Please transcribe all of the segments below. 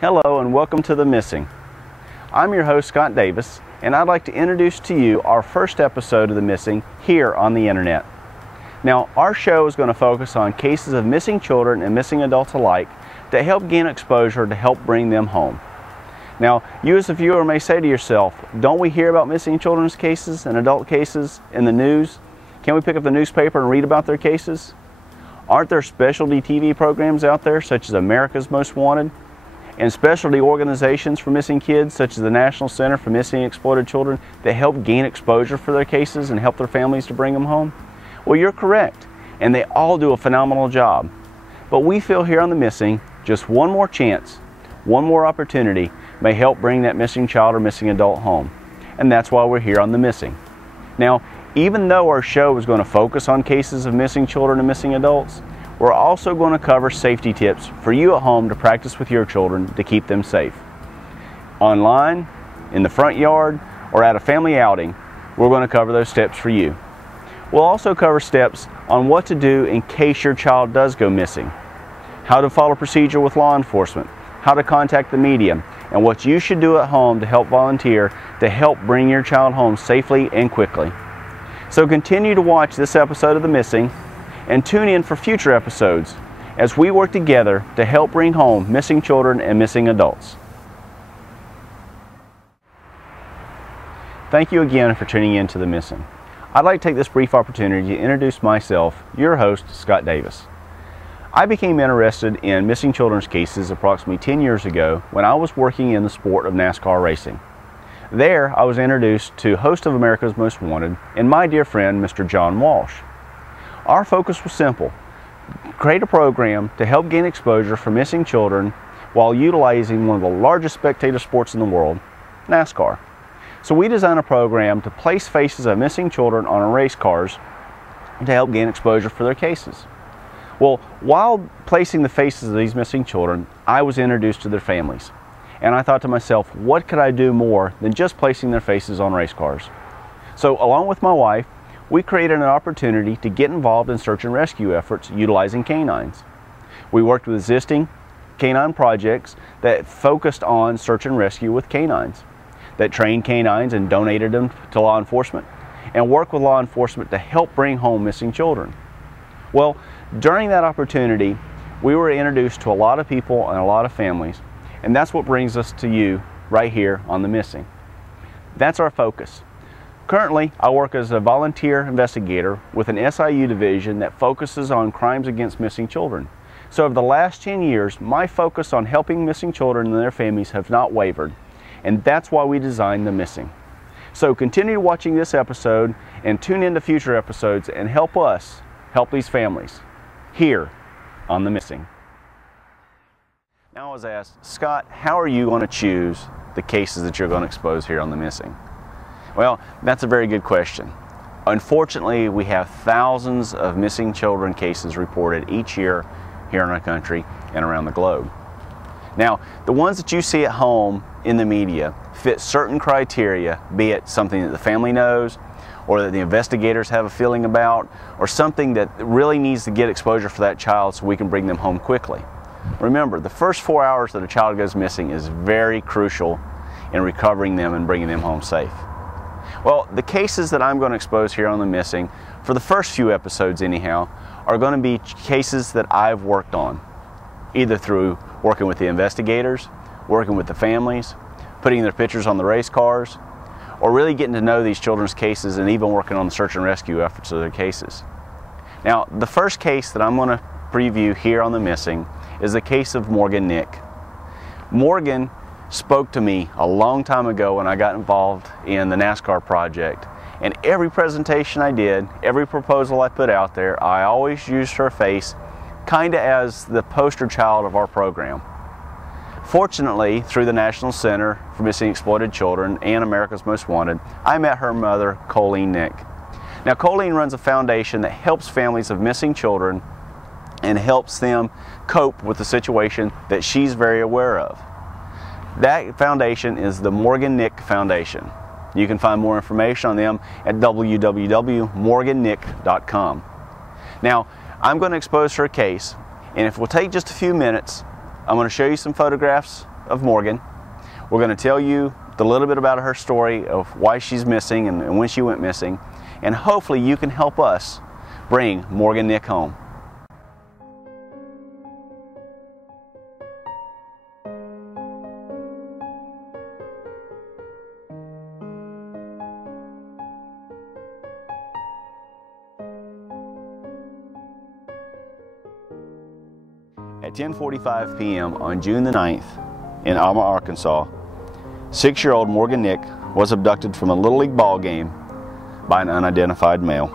Hello and welcome to The Missing. I'm your host Scott Davis, and I'd like to introduce to you our first episode of The Missing here on the internet. Now, our show is going to focus on cases of missing children and missing adults alike to help gain exposure to help bring them home. Now, you as a viewer may say to yourself, don't we hear about missing children's cases and adult cases in the news? Can't we pick up the newspaper and read about their cases? Aren't there specialty TV programs out there such as America's Most Wanted? And specialty organizations for missing kids such as the National Center for Missing and Exploited Children that help gain exposure for their cases and help their families to bring them home? Well, you're correct, and they all do a phenomenal job. But we feel here on The Missing, just one more chance, one more opportunity may help bring that missing child or missing adult home. And that's why we're here on The Missing. Now, even though our show is going to focus on cases of missing children and missing adults, we're also going to cover safety tips for you at home to practice with your children to keep them safe. Online, in the front yard, or at a family outing, we're going to cover those steps for you. We'll also cover steps on what to do in case your child does go missing, how to follow procedure with law enforcement, how to contact the media, and what you should do at home to help volunteer to help bring your child home safely and quickly. So continue to watch this episode of The Missing and tune in for future episodes as we work together to help bring home missing children and missing adults. Thank you again for tuning in to The Missing. I'd like to take this brief opportunity to introduce myself, your host, Scott Davis. I became interested in missing children's cases approximately 10 years ago when I was working in the sport of NASCAR racing. There, I was introduced to host of America's Most Wanted and my dear friend, Mr. John Walsh. Our focus was simple: create a program to help gain exposure for missing children while utilizing one of the largest spectator sports in the world, NASCAR. So we designed a program to place faces of missing children on race cars to help gain exposure for their cases. Well, while placing the faces of these missing children, I was introduced to their families. And I thought to myself, what could I do more than just placing their faces on race cars? So along with my wife, we created an opportunity to get involved in search and rescue efforts utilizing canines. We worked with existing canine projects that focused on search and rescue with canines, that trained canines and donated them to law enforcement, and worked with law enforcement to help bring home missing children. Well, during that opportunity, we were introduced to a lot of people and a lot of families, and that's what brings us to you right here on The Missing. That's our focus. Currently, I work as a volunteer investigator with an SIU division that focuses on crimes against missing children. So over the last 10 years, my focus on helping missing children and their families have not wavered, and that's why we designed The Missing. So continue watching this episode and tune into future episodes and help us help these families here on The Missing. Now I was asked, Scott, how are you going to choose the cases that you're going to expose here on The Missing? Well, that's a very good question. Unfortunately, we have thousands of missing children cases reported each year here in our country and around the globe. Now, the ones that you see at home in the media fit certain criteria, be it something that the family knows, or that the investigators have a feeling about, or something that really needs to get exposure for that child so we can bring them home quickly. Remember, the first 4 hours that a child goes missing is very crucial in recovering them and bringing them home safe. Well, the cases that I'm going to expose here on The Missing, for the first few episodes anyhow, are going to be cases that I've worked on, either through working with the investigators, working with the families, putting their pictures on the race cars, or really getting to know these children's cases and even working on the search and rescue efforts of their cases. Now, the first case that I'm going to preview here on The Missing is the case of Morgan Nick. Morgan spoke to me a long time ago when I got involved in the NASCAR project, and every presentation I did, every proposal I put out there, I always used her face kind of as the poster child of our program. Fortunately, through the National Center for Missing and Exploited Children and America's Most Wanted, I met her mother, Colleen Nick. Now, Colleen runs a foundation that helps families of missing children and helps them cope with the situation that she's very aware of. That foundation is the Morgan Nick Foundation. You can find more information on them at www.morgannick.com. Now, I'm going to expose her case, and if we'll take just a few minutes, I'm going to show you some photographs of Morgan. We're going to tell you a little bit about her story of why she's missing and when she went missing, and hopefully you can help us bring Morgan Nick home. At 10:45 p.m. on June the 9th in Alma, Arkansas, 6-year-old Morgan Nick was abducted from a Little League ball game by an unidentified male.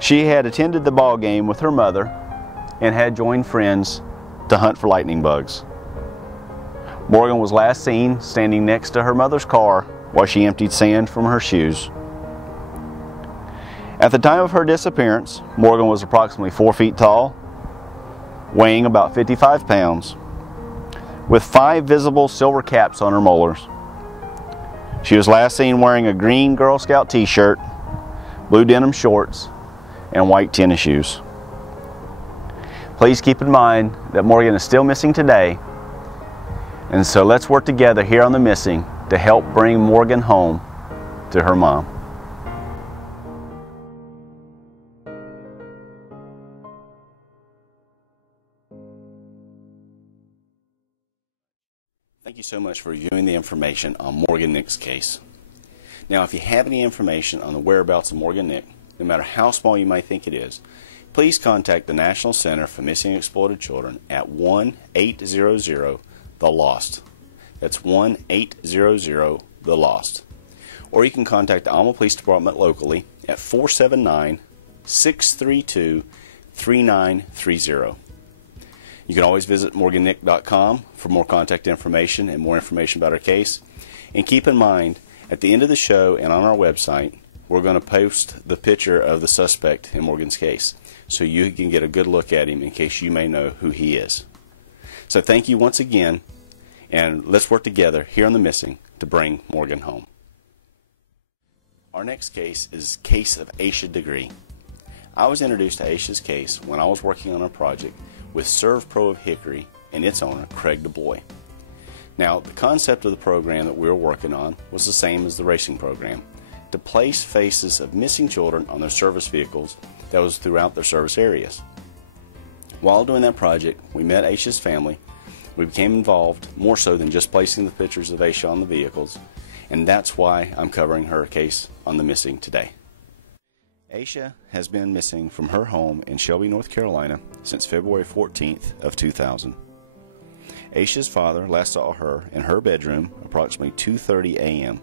She had attended the ball game with her mother and had joined friends to hunt for lightning bugs. Morgan was last seen standing next to her mother's car while she emptied sand from her shoes. At the time of her disappearance, Morgan was approximately 4 feet tall, weighing about 55 pounds, with 5 visible silver caps on her molars. She was last seen wearing a green Girl Scout t-shirt, blue denim shorts, and white tennis shoes. Please keep in mind that Morgan is still missing today, and so let's work together here on The Missing to help bring Morgan home to her mom. Thank you so much for reviewing the information on Morgan Nick's case. Now, if you have any information on the whereabouts of Morgan Nick, no matter how small you might think it is, please contact the National Center for Missing and Exploited Children at 1-800-THE-LOST. That's 1-800-THE-LOST. Or you can contact the Alma Police Department locally at 479-632-3930. You can always visit morgannick.com for more contact information and more information about our case. And keep in mind, at the end of the show and on our website, we're going to post the picture of the suspect in Morgan's case so you can get a good look at him in case you may know who he is. So thank you once again, and let's work together here on The Missing to bring Morgan home. Our next case is the case of Asha Degree. I was introduced to Asha's case when I was working on a project with ServPro of Hickory and its owner, Craig DuBois. Now, the concept of the program that we were working on was the same as the racing program, to place faces of missing children on their service vehicles that was throughout their service areas. While doing that project, we met Asha's family. We became involved more so than just placing the pictures of Asha on the vehicles, and that's why I'm covering her case on The Missing today. Asha has been missing from her home in Shelby, North Carolina since February 14th of 2000. Asha's father last saw her in her bedroom approximately 2:30 a.m.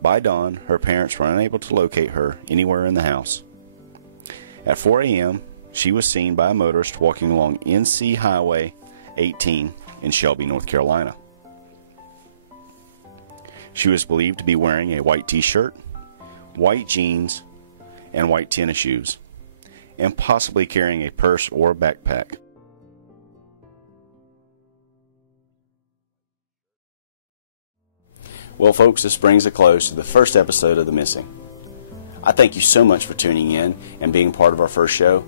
By dawn, her parents were unable to locate her anywhere in the house. At 4 a.m., she was seen by a motorist walking along NC Highway 18 in Shelby, North Carolina. She was believed to be wearing a white t-shirt, white jeans, and white tennis shoes, and possibly carrying a purse or a backpack. Well, folks, this brings a close to the first episode of The Missing. I thank you so much for tuning in and being part of our first show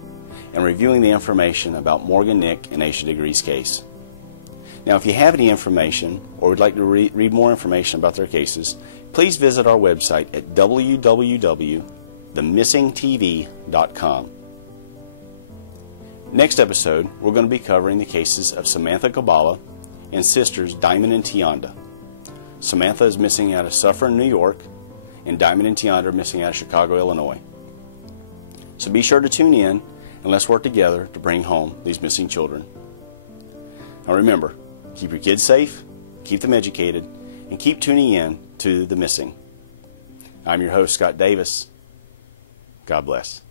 and reviewing the information about Morgan Nick and Asha Degree's case. Now, if you have any information or would like to read more information about their cases, please visit our website at www.themissingtv.com. Next episode, we're going to be covering the cases of Samantha Kabala and sisters Diamond and Tianda. Samantha is missing out of Suffern, New York, and Diamond and Tianda are missing out of Chicago, Illinois. So be sure to tune in and let's work together to bring home these missing children. Now remember, keep your kids safe, keep them educated, and keep tuning in to The Missing. I'm your host, Scott Davis. God bless.